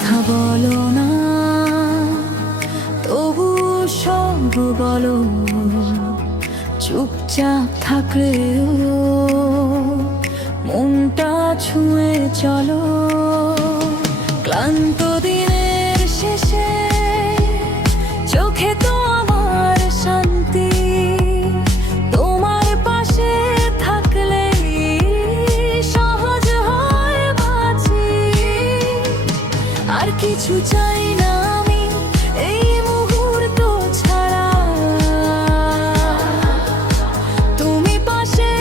কথা বলো না, তবু সব বলো। চুপচাপ থাকলেও মনটা ছুঁয়ে চলো। ক্লান্ত দিনের শেষে চোখে তো আমার শান্তি, তোমার পাশে থাকলেই সহজ হয় বাঁচি। আর কিছু চাই না আমি এই মুহূর্ত ছাড়া, তুমি পাশে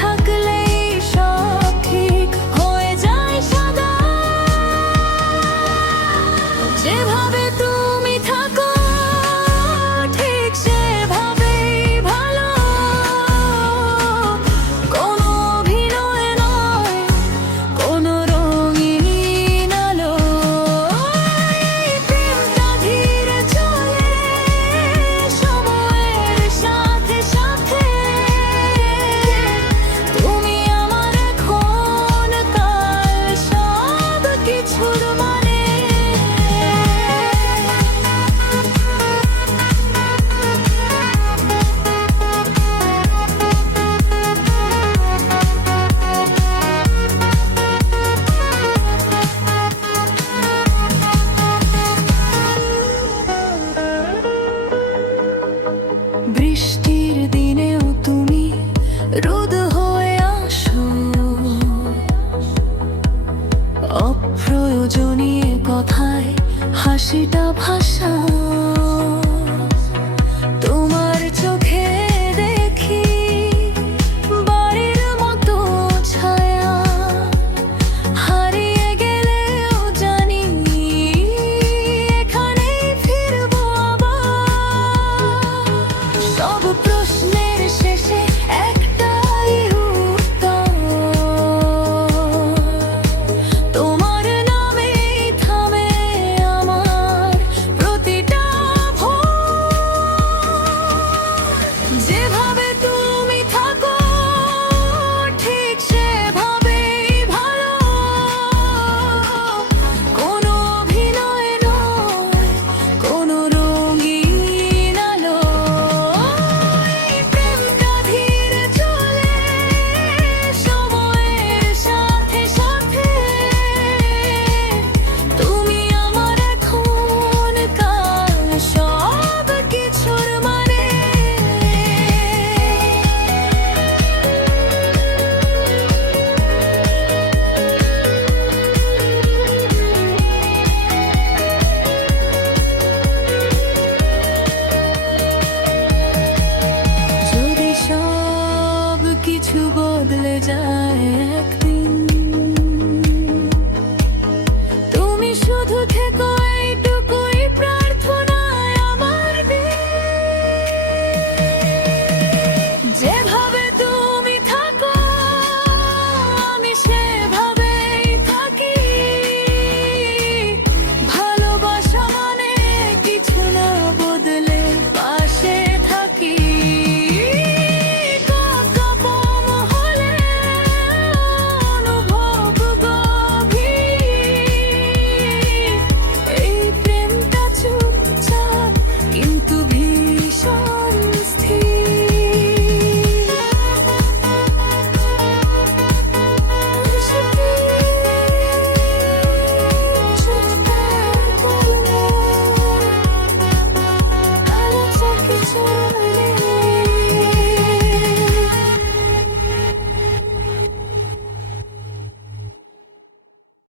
থাকলেই সব ঠিক হয়ে যায় সাদা। যেভাবে তুমি থাকো ঠিক সেভাবেই ভালো, কোনো অভিনয় নয়, কোনো রঙিন আলো। এই প্রেমটা ধীরে চলে সময়ের সাথে সাথে, তুমি আমার এখন কাল সব কিছুর মানে। বৃষ্টির দিনেও তুমি রোদ হয়ে আসো, অপ্রয়োজনীয় কথায় হাসিটা ভাষা।